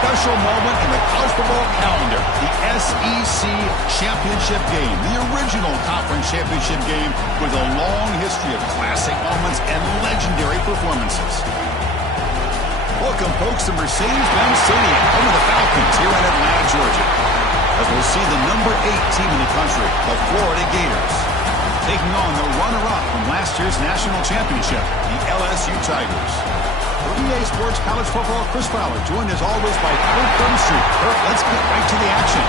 special moment in the college football calendar, the SEC Championship game, the original conference championship game with a long history of classic moments and legendary performances. Welcome, folks, to Mercedes-Benz Stadium, home of the Falcons here in Atlanta, Georgia, as we'll see the number 8 team in the country, the Florida Gators, taking on the runner-up from last year's national championship, the LSU Tigers. For EA Sports College Football, Chris Fowler, joined as always by Kirk Burnstreet. Kirk, let's get right to the action.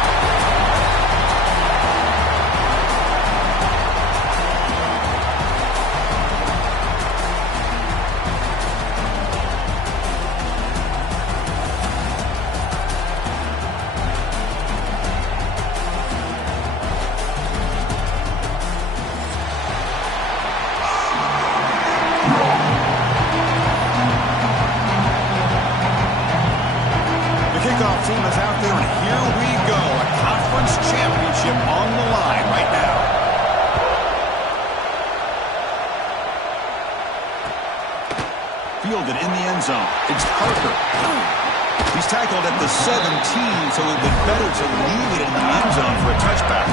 Team is out there, and here we go. A conference championship on the line right now. Fielded in the end zone. It's Parker. He's tackled at the 17, so it would be better to leave it in the end zone for a touchback.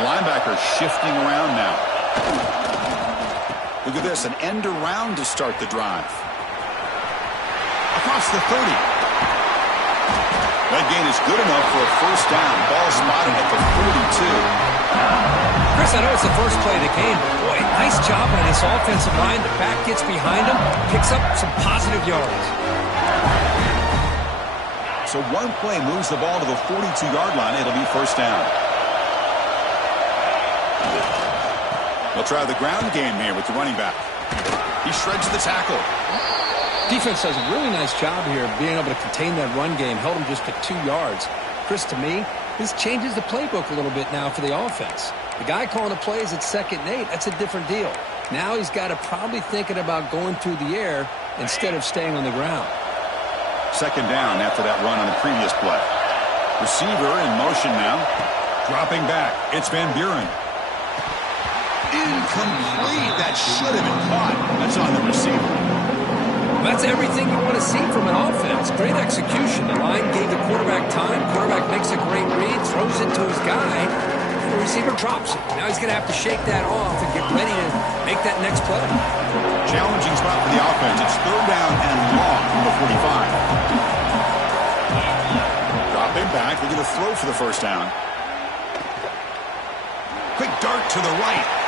Linebacker shifting around now. Look at this, an end around to start the drive. Across the 30. That gain is good enough for a first down. Ball spotted at the 42. Chris, I know it's the first play of the game, but boy, nice job by this offensive line. The back gets behind him, picks up some positive yards. So one play moves the ball to the 42-yard line. It'll be first down. They'll try the ground game here with the running back. He shreds the tackle. Defense does a really nice job here of being able to contain that run game. Held him just to 2 yards. Chris, to me, this changes the playbook a little bit now for the offense. The guy calling the plays at 2nd and 8, that's a different deal. Now he's got to probably thinking about going through the air instead of staying on the ground. Second down after that run on the previous play. Receiver in motion now. Dropping back. It's Van Buren. Incomplete. That should have been caught. That's on the receiver. That's everything you want to see from an offense. Great execution. The line gave the quarterback time. Quarterback makes a great read, throws it to his guy, and the receiver drops it. Now he's going to have to shake that off and get ready to make that next play. Challenging spot for the offense. It's third down and long from the 45. Dropping back. They're going to throw for the first down. Quick dart to the right.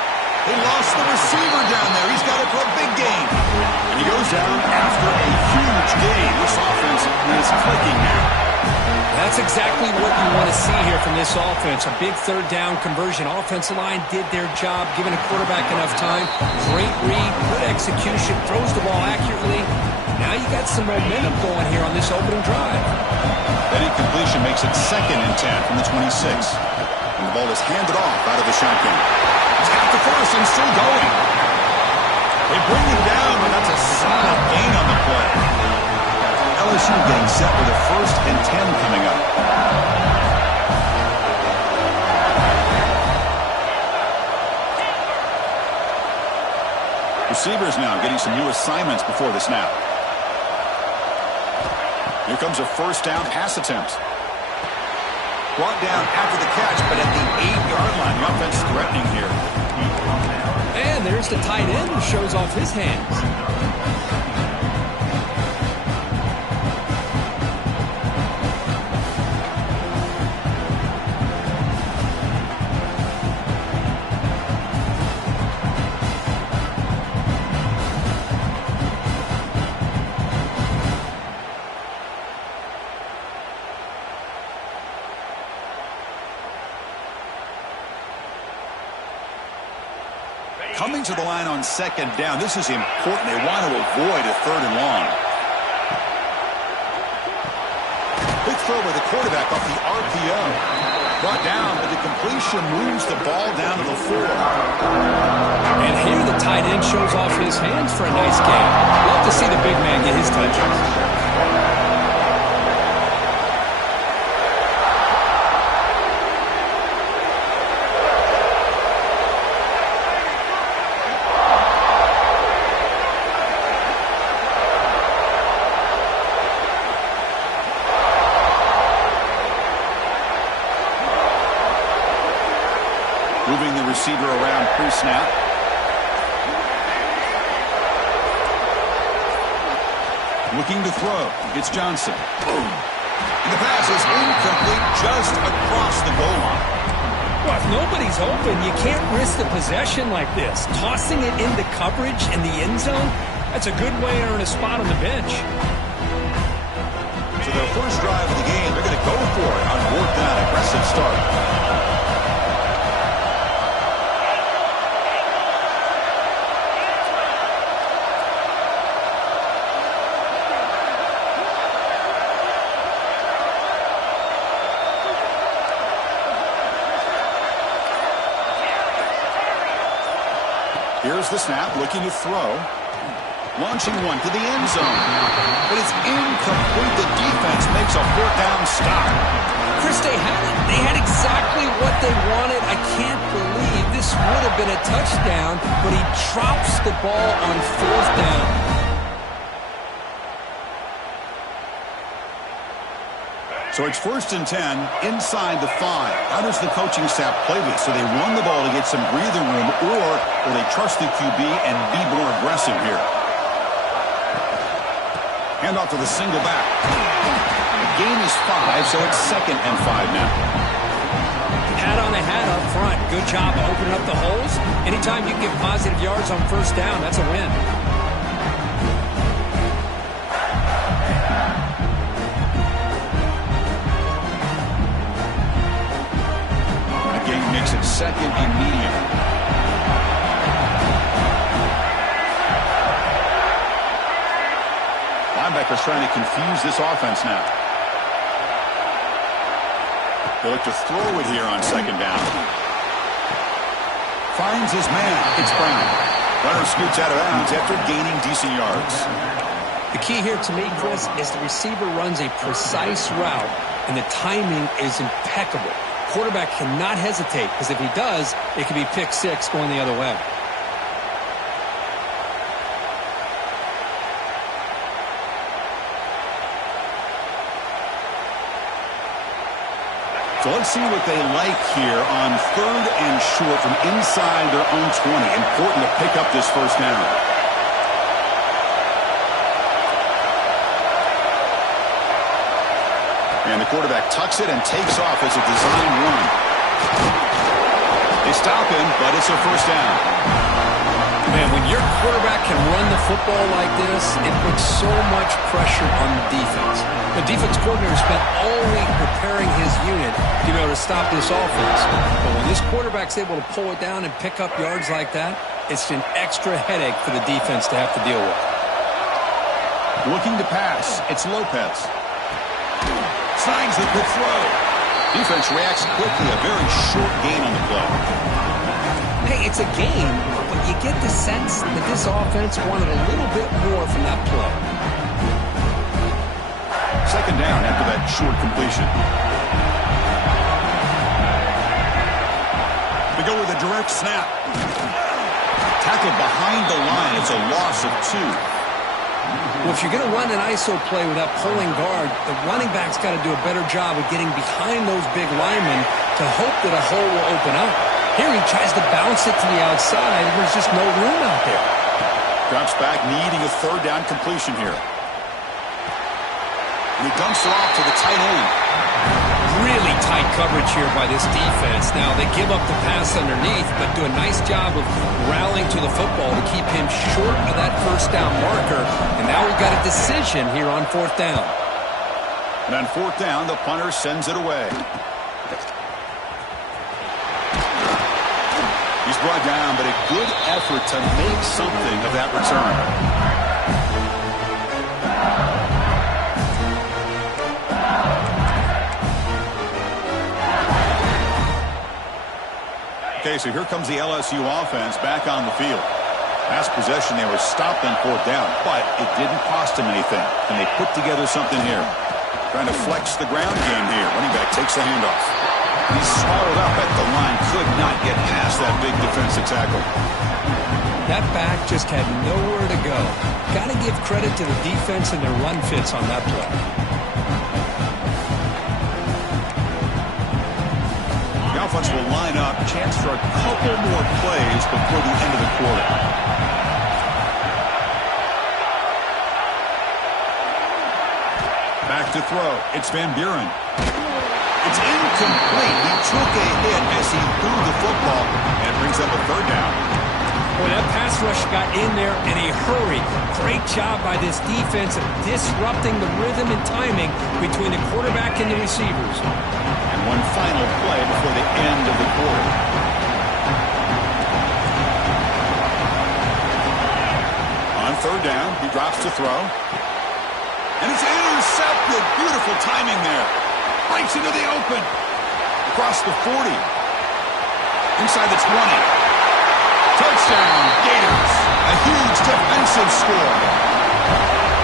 They lost the receiver down there. He's got it for a big gain. And he goes down after a huge gain. This offense is clicking now. That's exactly what you want to see here from this offense. A big third down conversion. Offensive line did their job, giving a quarterback enough time. Great read, good execution, throws the ball accurately. Now you got some momentum going here on this opening drive. That incompletion makes it 2nd and 10 from the 26. And the ball is handed off out of the shotgun. It's got the first and still going. They bring him down, but that's a solid gain on the play. LSU getting set with a 1st and 10 coming up. Receivers now getting some new assignments before the snap. Here comes a first down pass attempt. Brought down after the catch, but at the 8-yard line. The offense threatening here. And there's the tight end who shows off his hands. Coming to the line on 2nd down. This is important. They want to avoid a 3rd and long. Big throw by the quarterback off the RPO. Brought down, but the completion moves the ball down to the 4. And here the tight end shows off his hands for a nice game. Love to see the big man get his touches. Moving the receiver around pre-snap. Looking to throw. It's Johnson. Boom. And the pass is incomplete just across the goal line. Well, if nobody's open, you can't risk the possession like this. Tossing it into coverage in the end zone, that's a good way to earn a spot on the bench. So their first drive of the game, they're going to go for it on 4th down. Aggressive start. Here's the snap, looking to throw. Launching one to the end zone. But it's incomplete. The defense makes a 4th down stop. Chris, they had it. They had exactly what they wanted. I can't believe this would have been a touchdown, but he drops the ball on 4th down. So it's 1st and 10 inside the 5. How does the coaching staff play this? So they run the ball to get some breathing room, or will they trust the QB and be more aggressive here? Hand off to the single back. The gain is 5, so it's 2nd and 5 now. Hat on a hat up front. Good job opening up the holes. Anytime you get positive yards on 1st down, that's a win. Makes it 2nd and medium. Linebackers trying to confuse this offense now. They look to throw it here on 2nd down. Finds his man. It's Brown. Runner scoots out of bounds after gaining decent yards. The key here to me, Chris, is the receiver runs a precise route, and the timing is impeccable. Quarterback cannot hesitate, because if he does, it could be pick 6 going the other way. So let's see what they like here on 3rd and short from inside their own 20. Important to pick up this 1st down. And the quarterback tucks it and takes off as a design run. They stop him, but it's a 1st down. Man, when your quarterback can run the football like this, it puts so much pressure on the defense. The defense coordinator spent all week preparing his unit to be able to stop this offense. But when this quarterback's able to pull it down and pick up yards like that, it's an extra headache for the defense to have to deal with. Looking to pass, it's Lopez. Signs the good throw. Defense reacts quickly. A very short gain on the play. Hey, it's a game, but you get the sense that this offense wanted a little bit more from that play. 2nd down after that short completion. They go with a direct snap. Tackled behind the line. It's a loss of 2. Well, if you're going to run an ISO play with that pulling guard, the running back's got to do a better job of getting behind those big linemen to hope that a hole will open up. Here he tries to bounce it to the outside, and there's just no room out there. Drops back, needing a 3rd down completion here. And he dumps it off to the tight end. Really tight coverage here by this defense. Now, they give up the pass underneath, but do a nice job of rallying to the football to keep him short of that 1st down marker. And now we've got a decision here on 4th down. And on 4th down, the punter sends it away. He's brought down, but a good effort to make something of that return. Okay, so here comes the LSU offense back on the field. Last possession, they were stopped on 4th down, but it didn't cost them anything. And they put together something here. Trying to flex the ground game here. Running back takes the handoff. He's swallowed up at the line. Could not get past that big defensive tackle. That back just had nowhere to go. Got to give credit to the defense and their run fits on that play. offense will line up. Chance for a couple more plays before the end of the quarter. Back to throw. It's Van Buren. It's incomplete. He took a hit as he threw the football, and it brings up a third down. Boy, that pass rush got in there in a hurry. Great job by this defense of disrupting the rhythm and timing between the quarterback and the receivers. And one final play before the end of the quarter. On third down, he drops to throw. And it's intercepted. Beautiful timing there. Breaks into the open. Across the 40. Inside the 20. Touchdown, Gators. A huge defensive score.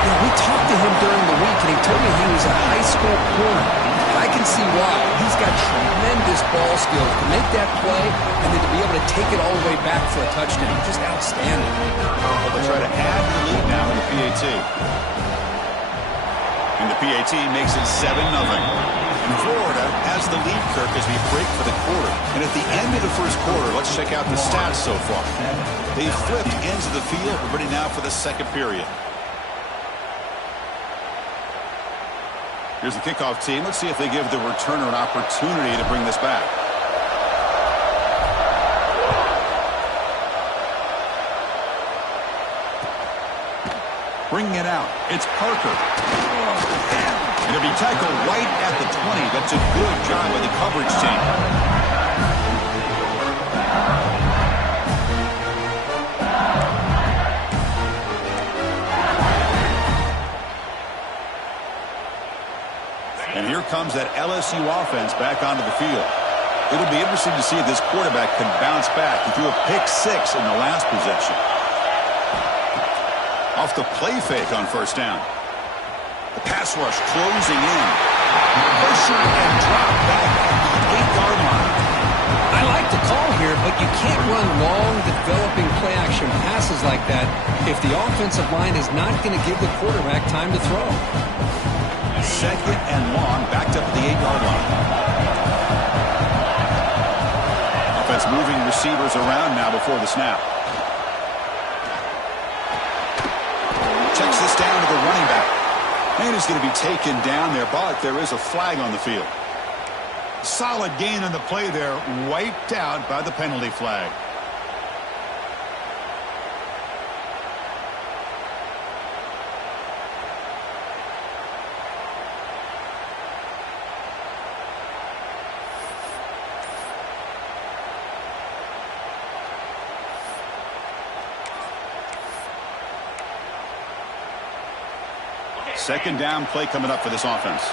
Yeah, we talked to him during the week, and he told me he was a high school corner. And I can see why. He's got tremendous ball skills to make that play and then to be able to take it all the way back for a touchdown. Just outstanding. Well, they'll try to add to the lead now in the PAT. And the PAT makes it 7-0. And Florida has the lead, Kirk, as we break for the quarter. And at the end of the first quarter, let's check out the stats so far. They've flipped into the field. We're ready now for the second period. Here's the kickoff team. Let's see if they give the returner an opportunity to bring this back. Bringing it out. It's Parker. And it'll be tackled right at the 20. That's a good job by the coverage team. And here comes that LSU offense back onto the field. It'll be interesting to see if this quarterback can bounce back. He threw a pick-6 in the last possession. Off the play fake on first down. The pass rush closing in. Pressure and drop back at the 8-yard line. I like the call here, but you can't run long, developing play-action passes like that if the offensive line is not going to give the quarterback time to throw. Second and long, backed up at the 8-yard line. Offense moving receivers around now before the snap. Checks this down to the running back. And he's going to be taken down there, but there is a flag on the field. Solid gain on the play there, wiped out by the penalty flag. Second down play coming up for this offense.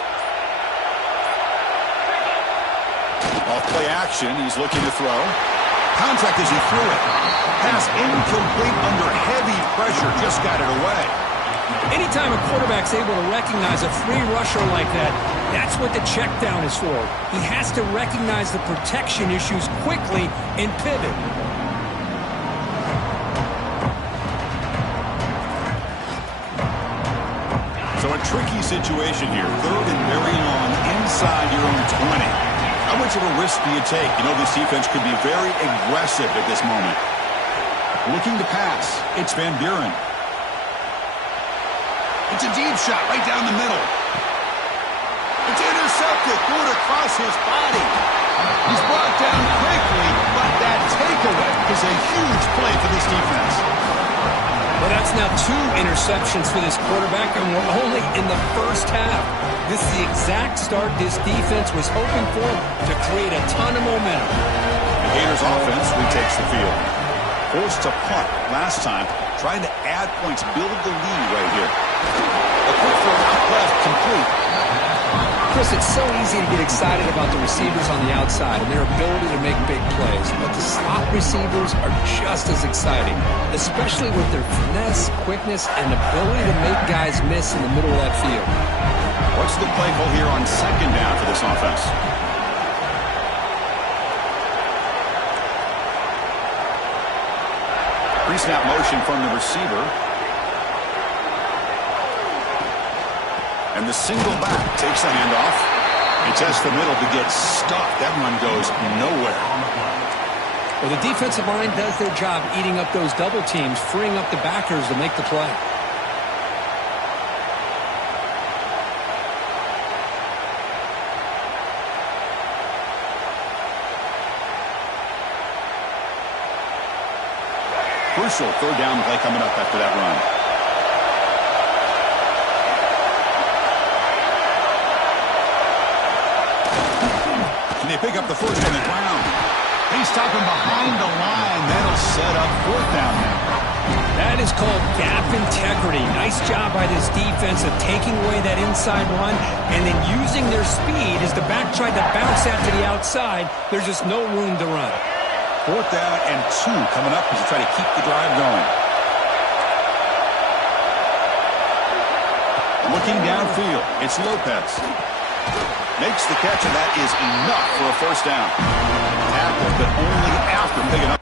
Off play action, he's looking to throw. Contact as he threw it. Pass incomplete under heavy pressure, just got it away. Anytime a quarterback's able to recognize a free rusher like that, that's what the check down is for. He has to recognize the protection issues quickly and pivot. So a tricky situation here. Third and very long inside your own 20. How much of a risk do you take? You know, this defense could be very aggressive at this moment. Looking to pass. It's Van Buren. It's a deep shot right down the middle. It's intercepted. Threw it across his body. He's brought down quickly, but that takeaway is a huge play for this defense. Well, that's now 2 interceptions for this quarterback, and we're only in the first half. This is the exact start this defense was hoping for to create a ton of momentum. The Gators offense retakes the field. Forced to punt last time, trying to add points, build the lead right here. A quick throw out left, complete. Chris, it's so easy to get excited about the receivers on the outside and their ability to make big plays, but the slot receivers are just as exciting, especially with their finesse, quickness, and ability to make guys miss in the middle of that field. What's the play call here on second down for this offense? Pre-snap motion from the receiver. And the single back takes the handoff. He tests the middle to get stuffed. That run goes nowhere. Well, the defensive line does their job eating up those double teams, freeing up the backers to make the play. Crucial third down play coming up after that run. And they pick up the first on the ground. He's stopping behind the line. That'll set up fourth down now. That is called gap integrity. Nice job by this defense of taking away that inside run and then using their speed as the back tried to bounce out to the outside. There's just no room to run. Fourth down and 2 coming up as they try to keep the drive going. Looking downfield, it's Lopez. Makes the catch, and that is enough for a first down. Tackle, but only after picking up.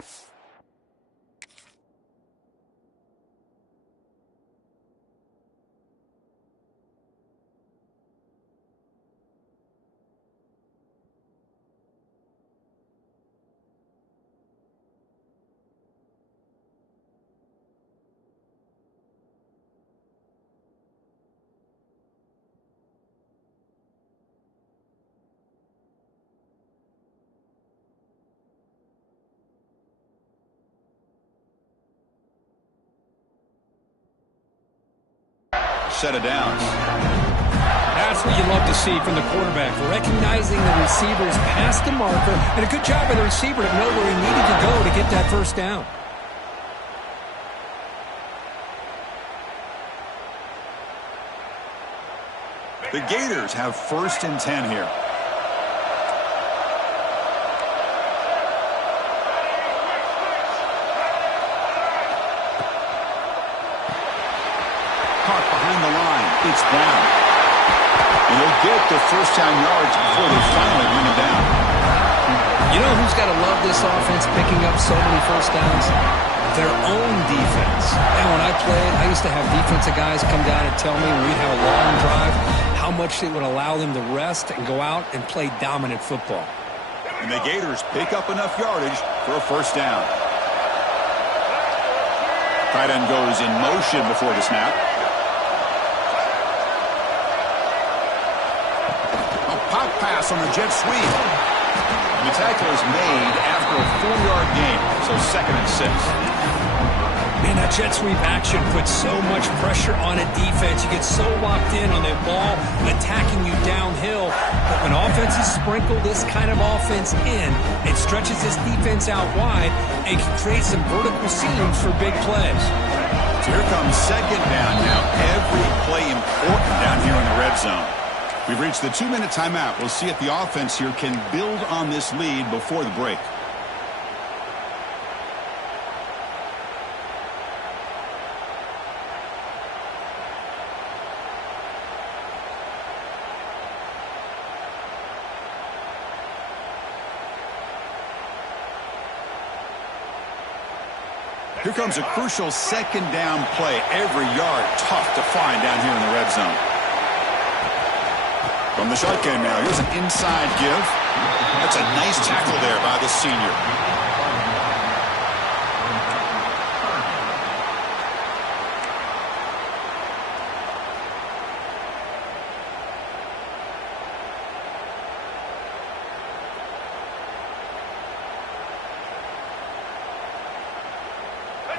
Set of downs. That's what you love to see from the quarterback, recognizing the receivers past the marker, and a good job by the receiver to know where he needed to go to get that first down. The Gators have first and 10 here. It's Brown. And they'll get the first down yards before they finally bring him down. You know who's got to love this offense picking up so many first downs? Their own defense. And when I played, I used to have defensive guys come down and tell me when we'd have a long drive how much it would allow them to rest and go out and play dominant football. And the Gators pick up enough yardage for a first down. Tight end goes in motion before the snap. Pop pass on the jet sweep. And the tackle is made after a 4-yard gain, so 2nd and 6. Man, that jet sweep action puts so much pressure on a defense. You get so locked in on that ball attacking you downhill. But when offenses sprinkle this kind of offense in, it stretches this defense out wide and can create some vertical seams for big plays. So here comes second down now. Every play important down here in the red zone. We've reached the 2-minute timeout. We'll see if the offense here can build on this lead before the break. Here comes a crucial second down play. Every yard tough to find down here in the red zone. From the shotgun now, here's an inside give. That's a nice tackle there by the senior.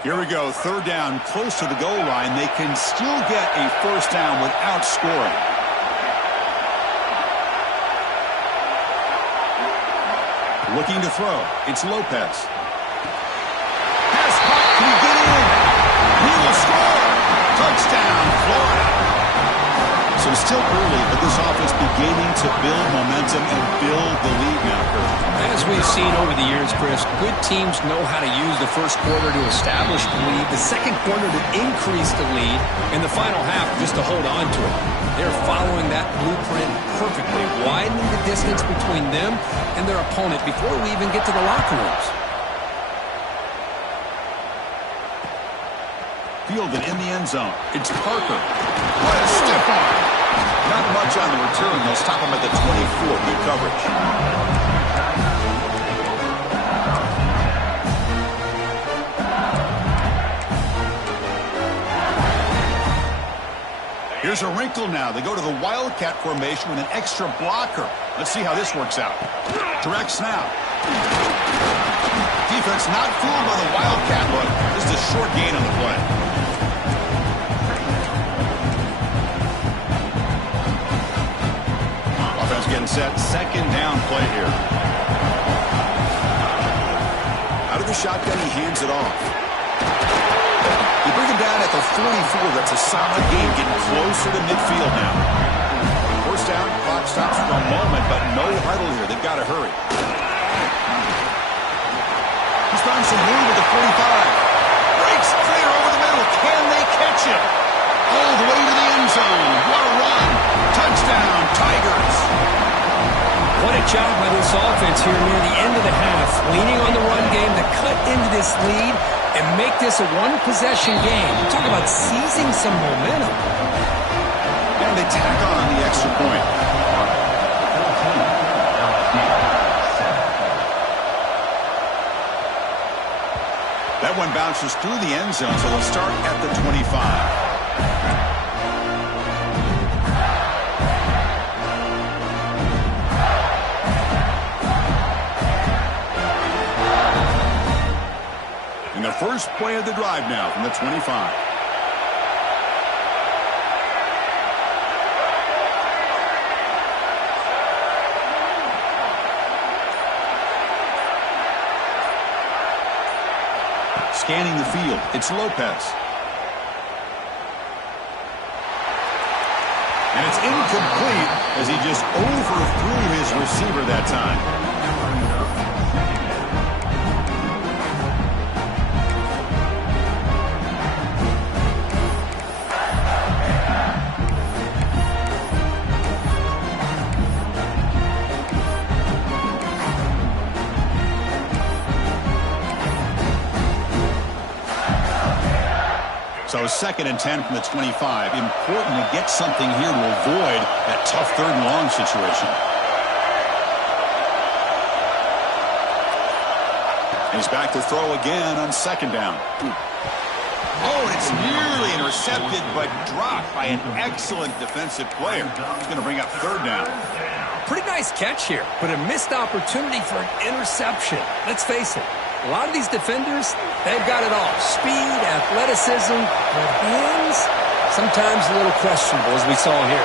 Here we go, third down, close to the goal line. They can still get a first down without scoring. Looking to throw. It's Lopez. Pass caught. Can he get in? He will score. Touchdown, Florida. So it's still early, but this offense beginning to build momentum and build the lead now, Kurt. As we've seen over the years, Chris, good teams know how to use the first quarter to establish the lead, the second quarter to increase the lead, and the final half just to hold on to it. They're following that blueprint perfectly, widening the distance between them and their opponent before we even get to the locker rooms. Fielded in the end zone. It's Parker. What a stiff arm. Not much on the return. They'll stop him at the 24. Good coverage. Here's a wrinkle now. They go to the Wildcat formation with an extra blocker. Let's see how this works out. Direct snap. Defense not fooled by the Wildcat look. Just a short gain on the play. Offense getting set. Second down play here. Out of the shotgun, he hands it off. They bring him down at the 44. That's a solid game, getting closer to midfield now. First down, clock stops for a moment, but no huddle here. They've got to hurry. He's found some room at the 45. Breaks clear over the middle. Can they catch him? All the way to the end zone. What a run. Touchdown, Tigers. What a job by this offense here near the end of the half. Leaning on the run game to cut into this lead and make this a one-possession game. Talk about seizing some momentum. And they tack on the extra point. That one bounces through the end zone, so they'll start at the 25. And the first play of the drive now from the 25. Scanning the field, it's Lopez. And it's incomplete as he just overthrew his receiver that time. So 2nd and 10 from the 25. Important to get something here to avoid that tough 3rd and long situation. And he's back to throw again on 2nd down. Oh, and it's nearly intercepted, but dropped by an excellent defensive player. He's going to bring up 3rd down. Pretty nice catch here, but a missed opportunity for an interception. Let's face it. A lot of these defenders, they've got it all. Speed, athleticism, but hands, sometimes a little questionable, as we saw here.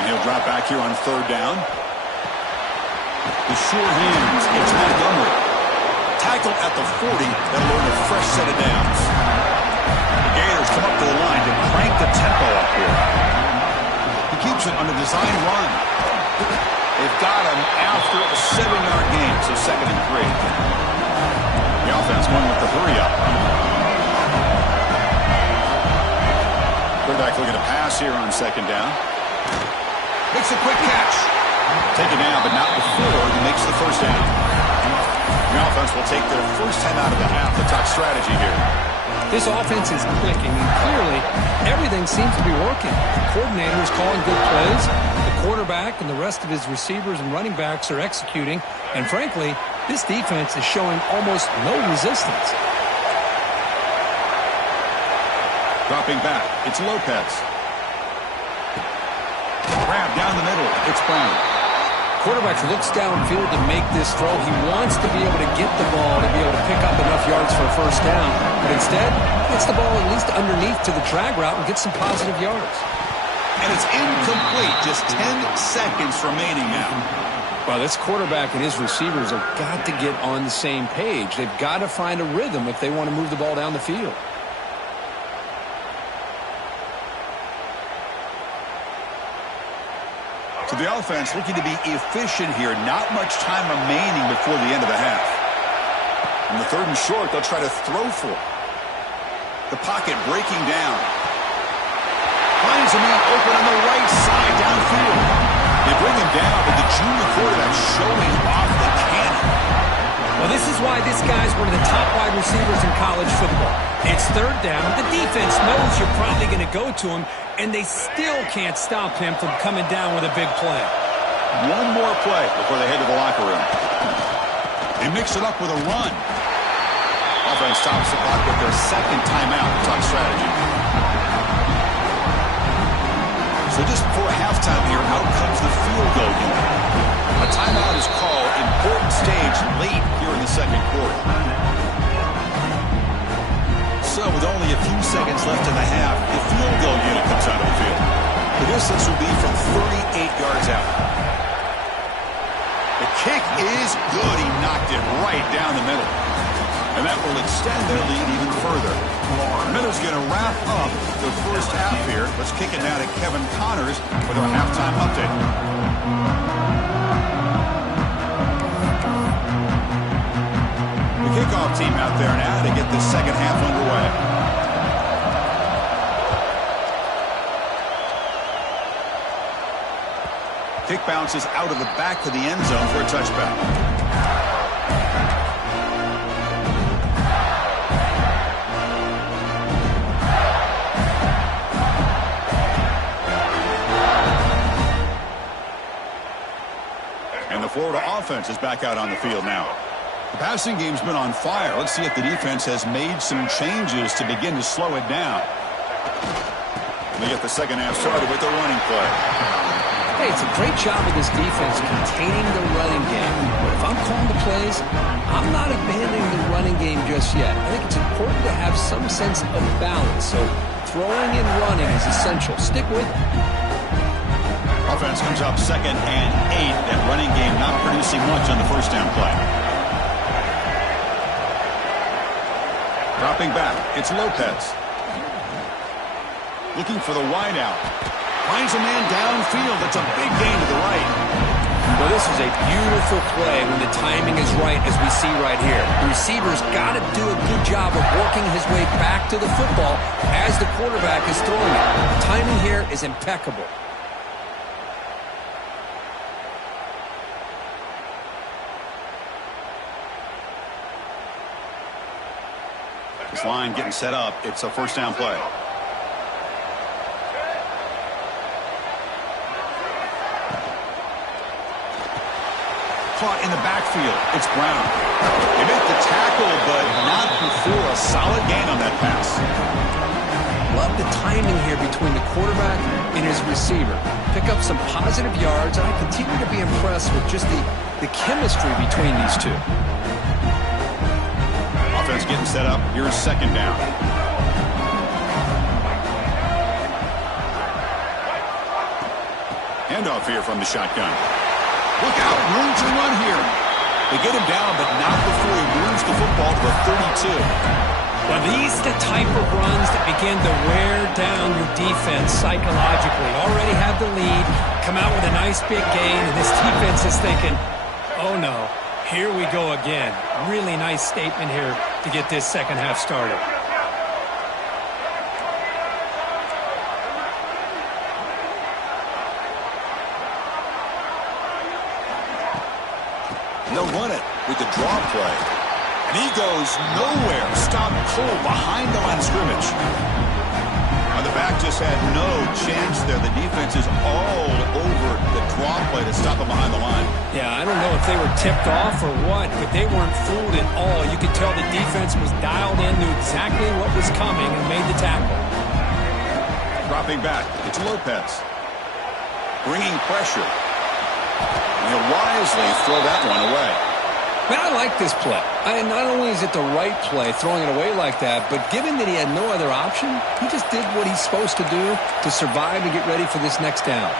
And he'll drop back here on 3rd down. The sure hands, it's Montgomery. Tackled at the 40, that'll earn a fresh set of downs. The Gators come up to the line to crank the tempo up here. He keeps it on the design run. They've got him after a 7-yard gain, so 2nd and 3. The offense going with the hurry up. Quarterback looking to pass here on 2nd down. Makes a quick catch. Taken down, but not before he makes the 1st down. The offense will take their first 10 out of the half. The top strategy here. This offense is clicking, and clearly everything seems to be working. The coordinator is calling good plays. The quarterback and the rest of his receivers and running backs are executing. And frankly, this defense is showing almost no resistance. Dropping back, it's Lopez. Grab down the middle, it's Brown. Quarterback looks downfield to make this throw. He wants to be able to get the ball to be able to pick up enough yards for a 1st down. But instead, gets the ball at least underneath to the drag route and gets some positive yards. And it's incomplete. Just 10 seconds remaining now. Well, this quarterback and his receivers have got to get on the same page. They've got to find a rhythm if they want to move the ball down the field. So the offense looking to be efficient here. Not much time remaining before the end of the half. On the 3rd and short, they'll try to throw for it. The pocket breaking down. Finds a man open on the right side downfield. They bring him down, but the junior quarterback showing off the cannon. Well, this is why this guy's one of the top wide receivers in college football. It's third down. The defense knows you're probably going to go to him, and they still can't stop him from coming down with a big play. One more play before they head to the locker room. They mix it up with a run. Offense stops the clock with their second timeout. Tough strategy. So just before halftime here, out comes the field goal unit. A timeout is called. Important stage late here in the second quarter. So with only a few seconds left in the half, the field goal unit comes out of the field. The distance will be from 38 yards out. The kick is good. He knocked it right down the middle. And that will extend their lead even further. Miller's going to wrap up the first half here. Let's kick it now to Kevin Connors with our halftime update. The kickoff team out there now to get the second half underway. Kick bounces out of the back of the end zone for a touchback. Florida offense is back out on the field now. The passing game's been on fire. Let's see if the defense has made some changes to begin to slow it down. They get the second half started with the running play. Hey, it's a great job of this defense containing the running game. But if I'm calling the plays, I'm not abandoning the running game just yet. I think it's important to have some sense of balance. So throwing and running is essential. Stick with it. Offense comes up 2nd and 8. That running game not producing much on the first down play. Dropping back, it's Lopez. Looking for the wideout. Finds a man downfield. That's a big gain to the right. Well, this is a beautiful play when the timing is right, as we see right here. The receiver's got to do a good job of working his way back to the football as the quarterback is throwing it. The timing here is impeccable. This line getting set up. It's a first down play. Caught in the backfield. It's Brown. They make the tackle, but not before a solid gain on that pass. Love the timing here between the quarterback and his receiver. Pick up some positive yards, and I continue to be impressed with just the chemistry between these two. Offense getting set up. Here's second down. Handoff here from the shotgun. Look out, room to run here. They get him down, but not before he moves the football to the 32. Well, these are the type of runs that begin to wear down your defense psychologically. Already have the lead, come out with a nice big gain, and this defense is thinking, oh no. Here we go again. Really nice statement here to get this second half started. They'll run it with the draw play. And he goes nowhere. Stop cold behind the line of scrimmage. The back just had no chance there. The defense is all over the draw play to stop him behind the line. Yeah, I don't know if they were tipped off or what, but they weren't fooled at all. You could tell the defense was dialed in, knew exactly what was coming, and made the tackle. Dropping back, it's Lopez. Bringing pressure. And he'll wisely throw that one away. Man, I like this play. Not only is it the right play, throwing it away like that, but given that he had no other option, he just did what he's supposed to do to survive and get ready for this next down.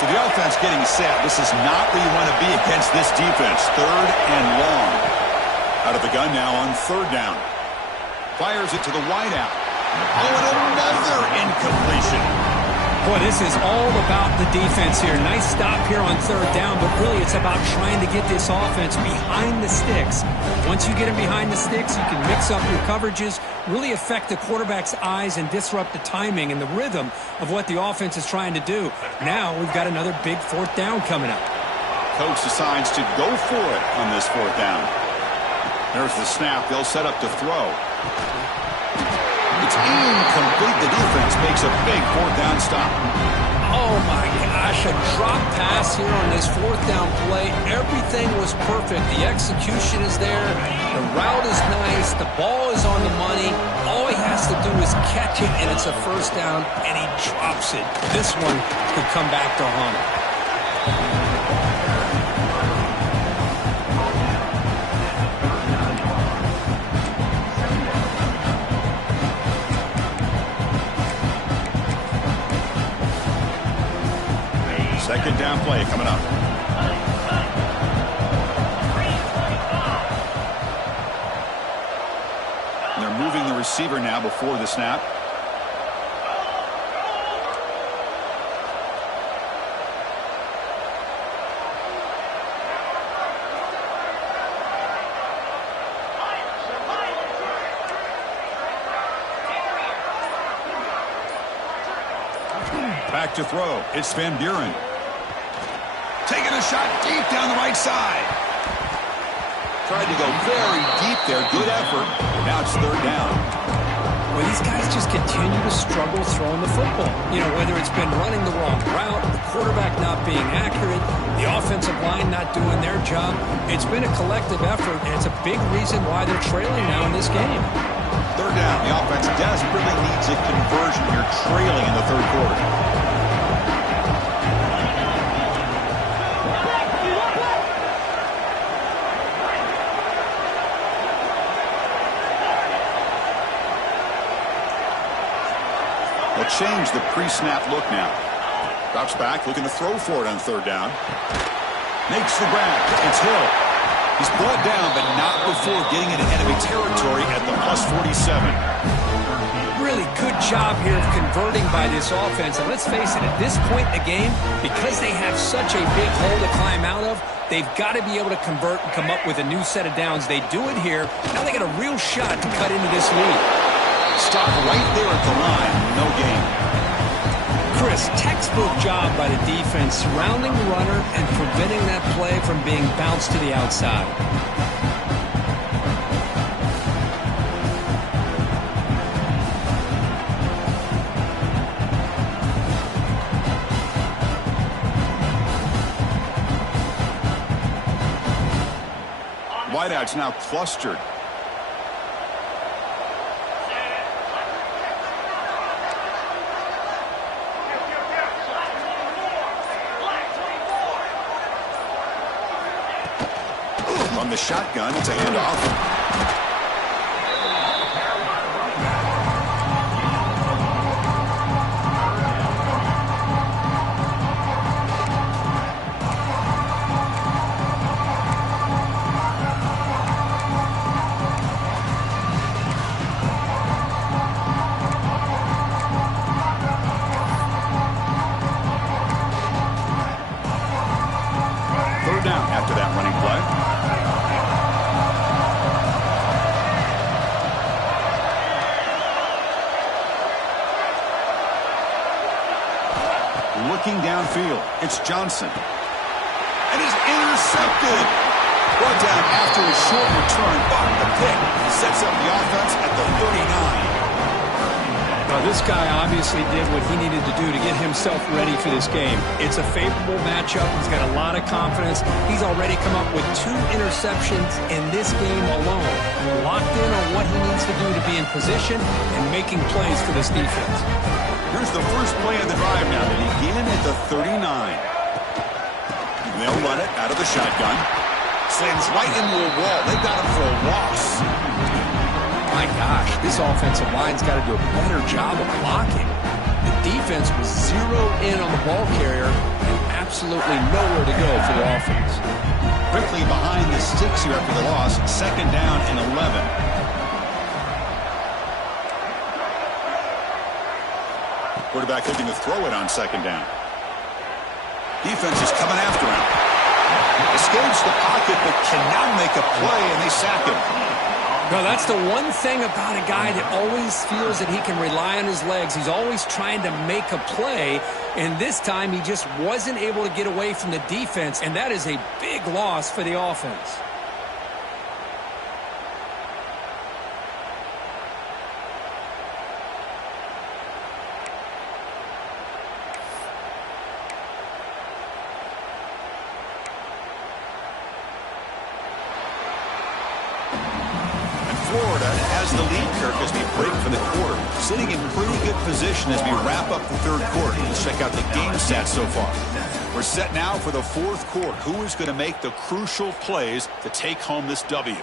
So the offense getting set. This is not where you want to be against this defense. Third and long. Out of the gun now on third down. Fires it to the wideout. Oh, and another incompletion. Boy, this is all about the defense here. Nice stop here on third down, but really it's about trying to get this offense behind the sticks. Once you get them behind the sticks, you can mix up your coverages, really affect the quarterback's eyes and disrupt the timing and the rhythm of what the offense is trying to do. Now we've got another big fourth down coming up. Coach decides to go for it on this fourth down. There's the snap. They'll set up to throw. It's incomplete. The defense makes a big fourth down stop. Oh, my gosh, a drop pass here on this fourth down play. Everything was perfect. The execution is there. The route is nice. The ball is on the money. All he has to do is catch it, and it's a first down, and he drops it. This one could come back to haunt him. Second down play coming up. And they're moving the receiver now before the snap. Back to throw. It's Van Buren. Taking a shot deep down the right side. Tried to go very deep there. Good effort. Now it's third down. Well, these guys just continue to struggle throwing the football. You know, whether it's been running the wrong route, the quarterback not being accurate, the offensive line not doing their job. It's been a collective effort, and it's a big reason why they're trailing now in this game. Third down. The offense desperately needs a conversion here, trailing in the third quarter. Change the pre-snap look now. Drops back, looking to throw for it on third down. Makes the grab. It's Hill. He's brought down, but not before getting into enemy territory at the +47. Really good job here of converting by this offense. And let's face it, at this point in the game, because they have such a big hole to climb out of, they've got to be able to convert and come up with a new set of downs. They do it here. Now they got a real shot to cut into this lead. Stop right there at the line. No gain. Chris, textbook job by the defense surrounding the runner and preventing that play from being bounced to the outside. Wideouts now clustered. From the shotgun, it's a handoff. Third down after that running play. Looking downfield, it's Johnson. And he's intercepted. Brought down after a short return, but the pick sets up the offense at the 39. Well, this guy obviously did what he needed to do to get himself ready for this game. It's a favorable matchup. He's got a lot of confidence. He's already come up with 2 interceptions in this game alone. Locked in on what he needs to do to be in position and making plays for this defense. Here's the first play of the drive now to begin at the 39. They'll run it out of the shotgun. Slams right into a wall. They've got him for a loss. My gosh, this offensive line's got to do a better job of blocking. The defense was zeroed in on the ball carrier and absolutely nowhere to go for the offense. Quickly behind the sticks here after the loss. Second down and 11. Quarterback looking to throw it on second down. Defense is coming after him. Escapes the pocket, but cannot make a play, and they sack him. No, that's the one thing about a guy that always feels that he can rely on his legs. He's always trying to make a play, and this time he just wasn't able to get away from the defense, and that is a big loss for the offense. Florida has the lead, Kirk, as we break for the quarter. Sitting in pretty good position as we wrap up the third quarter. Let's check out the game stats so far. We're set now for the fourth quarter. Who is going to make the crucial plays to take home this W?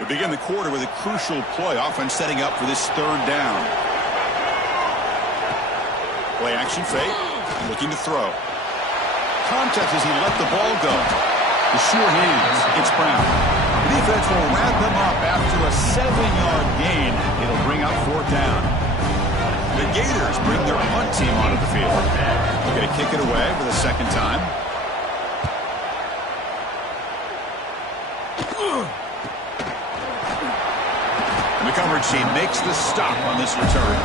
We begin the quarter with a crucial play. Offense setting up for this third down. Play action fake, looking to throw. Contact as he let the ball go. The sure hands, it's Brown. The defense will wrap him up after a 7-yard gain. It'll bring up fourth down. The Gators bring their punt team onto the field. They're going to kick it away for the second time. And the coverage team makes the stop on this return.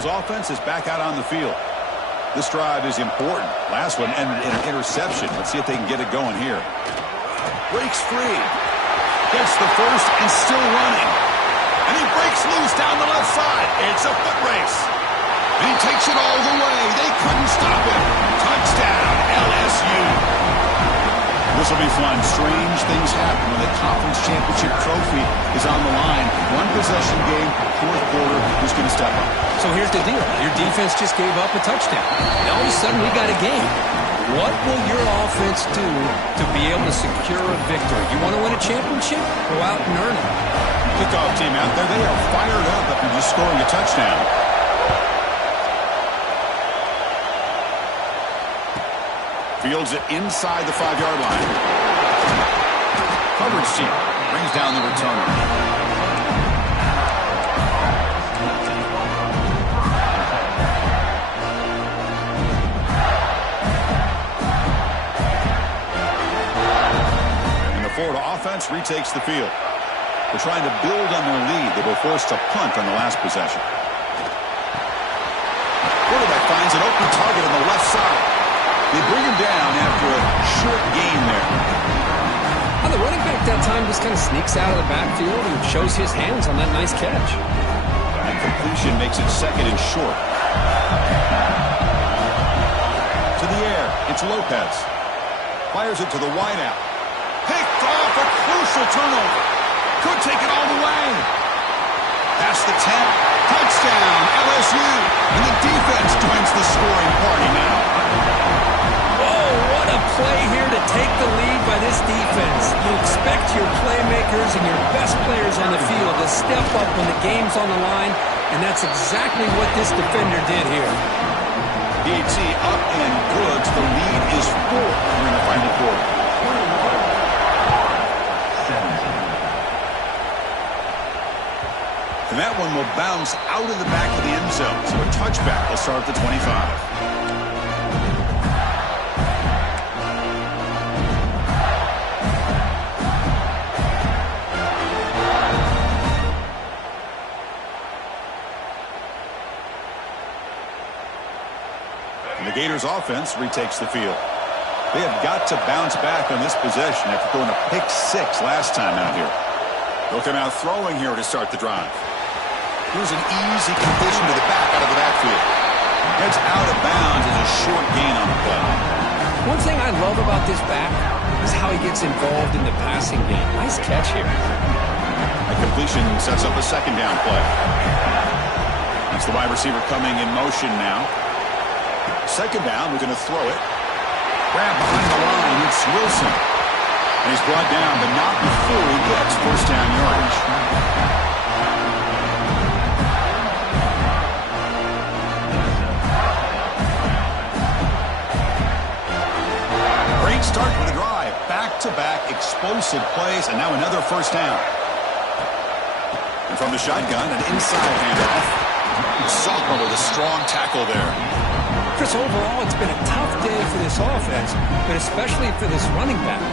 Offense is back out on the field. This drive is important. Last one ended in an interception. Let's see if they can get it going here. Breaks free. Gets the first and still running. And he breaks loose down the left side. It's a foot race. And he takes it all the way. They couldn't stop him. Touchdown, LSU. This will be fun. Strange things happen when the conference championship trophy is on the line. One possession game, fourth quarter, who's going to step up? So here's the deal. Your defense just gave up a touchdown. And all of a sudden, we got a game. What will your offense do to be able to secure a victory? You want to win a championship? Go out and earn it. Kickoff team out there, they are fired up after just scoring a touchdown. Fields it inside the 5-yard line. Coverage team brings down the returner. Florida offense retakes the field. They're trying to build on their lead. They were forced to punt on the last possession. Quarterback finds an open target on the left side. They bring him down after a short gain there. The running back that time just kind of sneaks out of the backfield and shows his hands on that nice catch. And completion makes it second and short. To the air, it's Lopez. Fires it to the wideout. Picked off, a crucial turnover. Could take it all the way. Past the 10. Touchdown, LSU. And the defense joins the scoring party now. Whoa, what a play here to take the lead by this defense. You expect your playmakers and your best players on the field to step up when the game's on the line, and that's exactly what this defender did here. BT up and good. The lead is 4 here in the final quarter. And that one will bounce out of the back of the end zone. So a touchback will start at the 25. And the Gators offense retakes the field. They have got to bounce back on this possession after throwing a pick 6 last time out here. They'll come out throwing here to start the drive. Here's an easy completion to the back out of the backfield. It's out of bounds as a short gain on the play. One thing I love about this back is how he gets involved in the passing game. Nice catch here. A completion sets up a second down play. That's the wide receiver coming in motion now. Second down, we're going to throw it. Grab behind the line, it's Wilson. And he's brought down, but not before he gets first down yardage. drive. Back-to-back explosive plays, and now another first down. And from the shotgun, an inside handoff. Salter with a strong tackle there. Chris, overall, it's been a tough day for this offense, but especially for this running back.